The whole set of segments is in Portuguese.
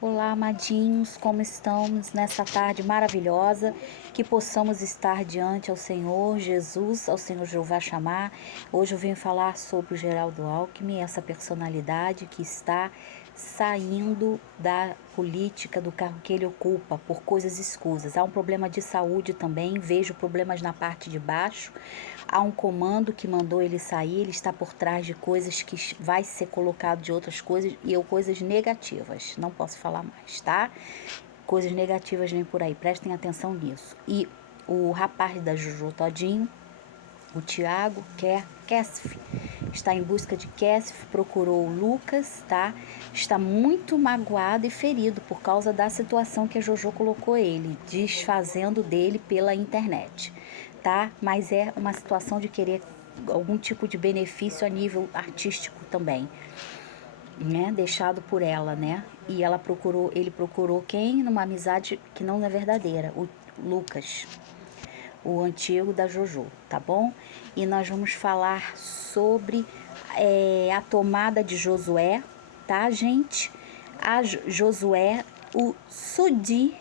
Olá, amadinhos, como estamos nessa tarde maravilhosa? Que possamos estar diante ao Senhor Jesus, ao Senhor Jeová Shammah. Hoje eu venho falar sobre o Geraldo Alckmin, essa personalidade que está saindo da política do cargo que ele ocupa por coisas escusas. Há um problema de saúde também, vejo problemas na parte de baixo. Há um comando que mandou ele sair, ele está por trás de coisas que vai ser colocado de outras coisas e coisas negativas. Não posso falar mais, tá? Coisas negativas vêm por aí, prestem atenção nisso. E o rapaz da Juju Todinho, o Tiago Kessif, está em busca de Kessif, procurou o Lucas, tá? Está muito magoado e ferido por causa da situação que a Jojo colocou ele, desfazendo dele pela internet, tá? Mas é uma situação de querer algum tipo de benefício a nível artístico também, né? Deixado por ela, né? E ele procurou quem? Numa amizade que não é verdadeira, o Lucas, o antigo da Jojo, tá bom? E nós vamos falar sobre a tomada de Josué, tá, gente? A Josué, o Sodi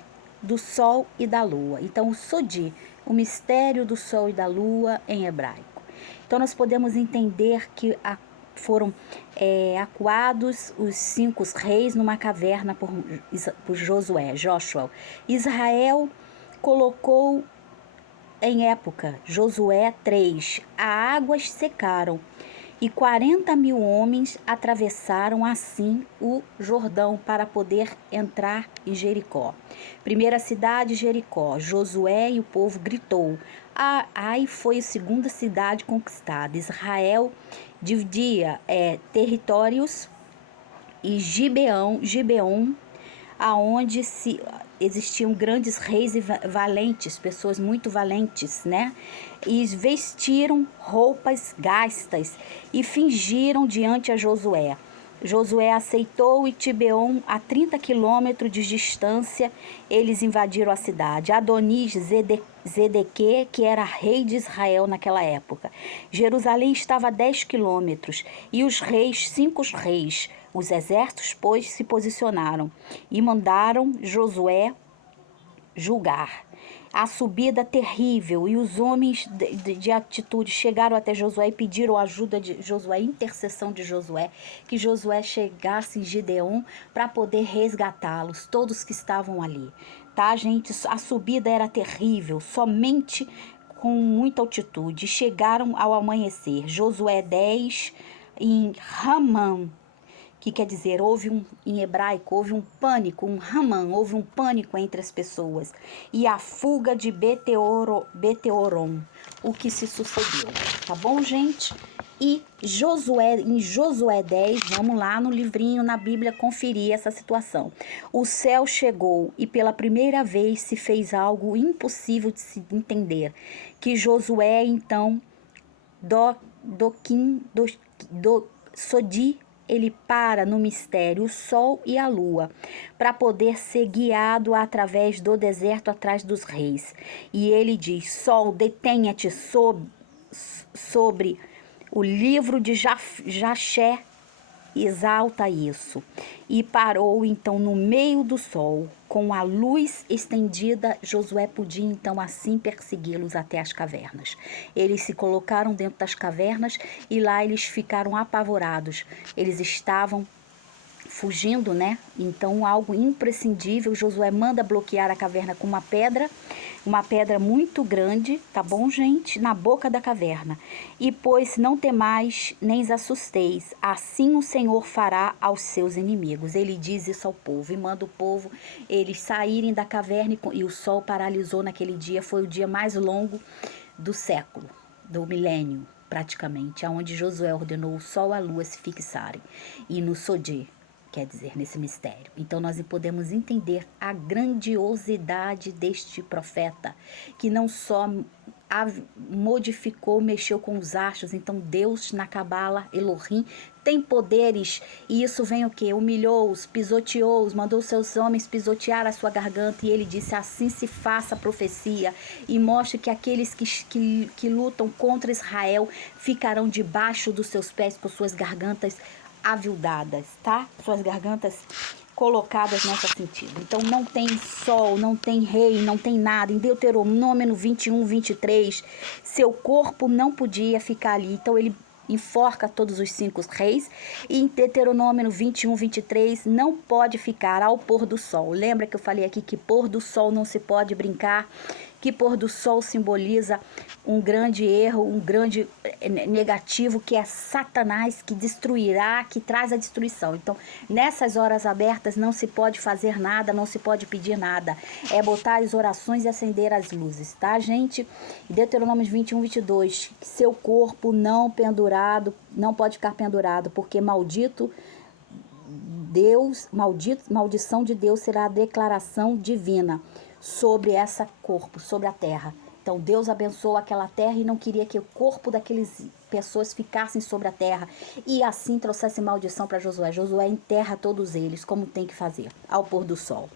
do Sol e da Lua. Então, o Sodi, o mistério do Sol e da Lua em hebraico. Então, nós podemos entender que foram acuados os 5 reis numa caverna por Joshua. Israel colocou em época, Josué 3, as águas secaram e 40.000 homens atravessaram assim o Jordão para poder entrar em Jericó. Primeira cidade, Jericó. Josué e o povo gritou. Ai foi a segunda cidade conquistada. Israel dividia territórios e Gibeon, aonde existiam grandes reis e valentes, pessoas muito valentes, né? E vestiram roupas gastas e fingiram diante a Josué. Josué aceitou e Gibeon, a 30 quilômetros de distância, eles invadiram a cidade. Adonis Zedeque, que era rei de Israel naquela época. Jerusalém estava a 10 quilômetros e os reis, 5 reis, os exércitos, pois, se posicionaram e mandaram Josué julgar. A subida terrível, e os homens de atitude chegaram até Josué e pediram ajuda de Josué, intercessão de Josué, que Josué chegasse em Gideon para poder resgatá-los, todos que estavam ali, tá, gente? A subida era terrível, somente com muita altitude. Chegaram ao amanhecer. Josué 10, em Ramã, que quer dizer, em hebraico, houve um pânico, um Haman, houve um pânico entre as pessoas. E a fuga de Beteoron, o que se sucedeu. Tá bom, gente? E em Josué 10, vamos lá no livrinho, na Bíblia, conferir essa situação. O céu chegou e pela primeira vez se fez algo impossível de se entender. Que Josué, então, Sodi, ele para no mistério, o sol e a lua, para poder ser guiado através do deserto atrás dos reis. E ele diz: sol, detenha-te sobre o livro de Jaché, exalta isso. E parou então no meio do sol, com a luz estendida. Josué podia então assim persegui-los até as cavernas. Eles se colocaram dentro das cavernas e lá eles ficaram apavorados. Eles estavam fugindo, né? Então, algo imprescindível. Josué manda bloquear a caverna com uma pedra muito grande, tá bom, gente? Na boca da caverna. E pois não temais, nem os assusteis, assim o Senhor fará aos seus inimigos. Ele diz isso ao povo e manda o povo eles saírem da caverna, e o sol paralisou naquele dia. Foi o dia mais longo do século, do milênio, praticamente, aonde Josué ordenou o sol e a lua se fixarem. E no Sodê, quer dizer, nesse mistério. Então nós podemos entender a grandiosidade deste profeta, que não só modificou, mexeu com os astros. Então Deus na Cabala, Elohim, tem poderes, e isso vem o que? Humilhou-os, pisoteou-os, mandou seus homens pisotear a sua garganta, e ele disse: assim se faça a profecia, e mostre que aqueles que lutam contra Israel ficarão debaixo dos seus pés com suas gargantas avildadas, tá? Suas gargantas colocadas nesse sentido. Então não tem sol, não tem rei, não tem nada. Em Deuteronômio 21, 23, seu corpo não podia ficar ali. Então ele enforca todos os 5 reis. E em Deuteronômio 21, 23, não pode ficar ao pôr do sol. Lembra que eu falei aqui que pôr do sol não se pode brincar? Que pôr do sol simboliza um grande erro, um grande negativo, que é Satanás, que destruirá, que traz a destruição. Então, nessas horas abertas não se pode fazer nada, não se pode pedir nada. É botar as orações e acender as luzes, tá, gente? Deuteronômio 21, 22, seu corpo não pendurado, não pode ficar pendurado, porque maldito Deus, maldição de Deus será a declaração divina sobre esse corpo, sobre a terra. Então Deus abençoou aquela terra e não queria que o corpo daquelas pessoas ficassem sobre a terra e assim trouxesse maldição para Josué. Josué enterra todos eles, como tem que fazer, ao pôr do sol.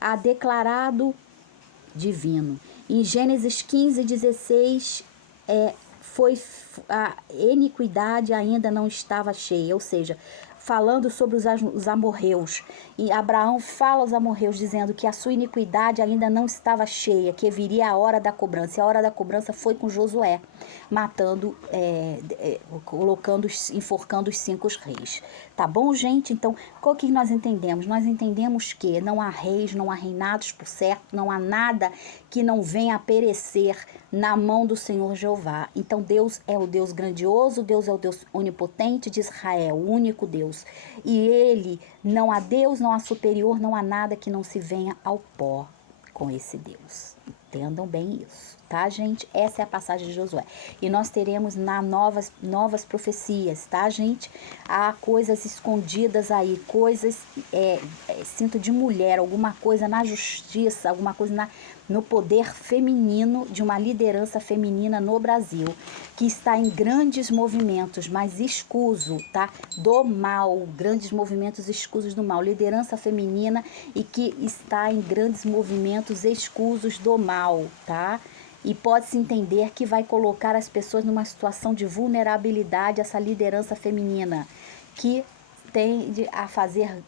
A declarado divino. Em Gênesis 15, 16, a iniquidade ainda não estava cheia, ou seja, falando sobre os amorreus. E Abraão fala aos amorreus dizendo que a sua iniquidade ainda não estava cheia, que viria a hora da cobrança. E a hora da cobrança foi com Josué, matando, enforcando os 5 reis. Tá bom, gente? Então, qual que nós entendemos? Nós entendemos que não há reis, não há reinados por certo, não há nada que não venha a perecer na mão do Senhor Jeová. Então, Deus é o Deus grandioso, Deus é o Deus onipotente de Israel, o único Deus. E ele, não há Deus, não há superior, não há nada que não se venha ao pó com esse Deus. Entendam bem isso, tá, gente? Essa é a passagem de Josué. E nós teremos novas profecias, tá, gente? Há coisas escondidas aí, coisas, cinto de mulher, alguma coisa na justiça, alguma coisa no poder feminino, de uma liderança feminina no Brasil, que está em grandes movimentos, mas escuso, tá? Do mal, grandes movimentos escusos do mal. Liderança feminina e que está em grandes movimentos escusos do mal, tá? E pode-se entender que vai colocar as pessoas numa situação de vulnerabilidade, essa liderança feminina, que tende a fazer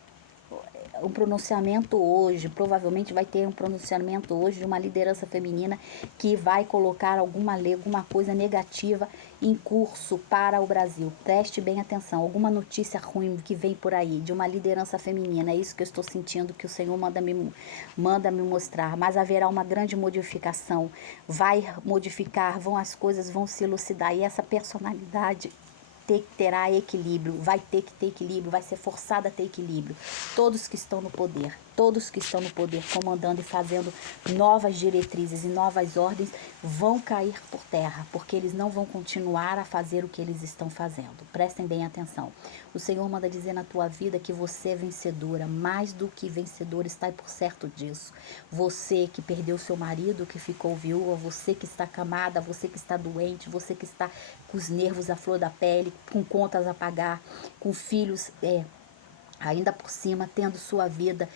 um pronunciamento hoje, provavelmente vai ter um pronunciamento hoje de uma liderança feminina que vai colocar alguma lei, alguma coisa negativa em curso para o Brasil. Preste bem atenção, alguma notícia ruim que vem por aí, de uma liderança feminina, é isso que eu estou sentindo, que o Senhor manda me mostrar, mas haverá uma grande modificação, vai modificar, as coisas vão se elucidar, e essa personalidade terá equilíbrio, vai ter que ter equilíbrio, vai ser forçada a ter equilíbrio. Todos que estão no poder, comandando e fazendo novas diretrizes e novas ordens, vão cair por terra, porque eles não vão continuar a fazer o que eles estão fazendo. Prestem bem atenção. O Senhor manda dizer na tua vida que você é vencedora, mais do que vencedora, está por certo disso. Você que perdeu seu marido, que ficou viúva, você que está acamada, você que está doente, você que está com os nervos à flor da pele, com contas a pagar, com filhos ainda por cima, tendo sua vida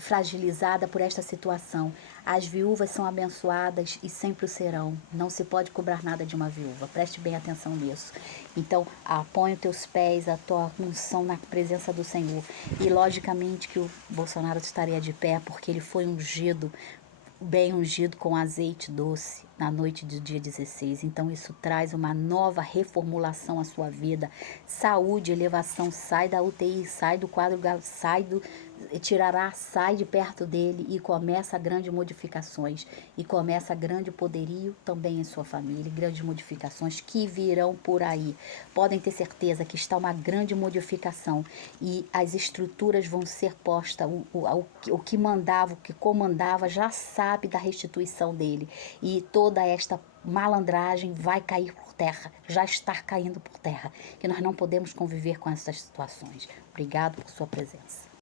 fragilizada por esta situação. As viúvas são abençoadas e sempre o serão. Não se pode cobrar nada de uma viúva. Preste bem atenção nisso. Então, põe os teus pés, a tua unção na presença do Senhor. E, logicamente, que o Bolsonaro estaria de pé, porque ele foi ungido, bem ungido com azeite doce na noite do dia 16. Então isso traz uma nova reformulação à sua vida. Saúde, elevação, sai da UTI, sai do quadro, sai de perto dele e começa grandes modificações. E começa grande poderio também em sua família, grandes modificações que virão por aí. Podem ter certeza que está uma grande modificação e as estruturas vão ser postas. O que mandava, o que comandava já sabe da restituição dele. E toda esta malandragem vai cair por terra, já está caindo por terra, que nós não podemos conviver com essas situações. Obrigado por sua presença.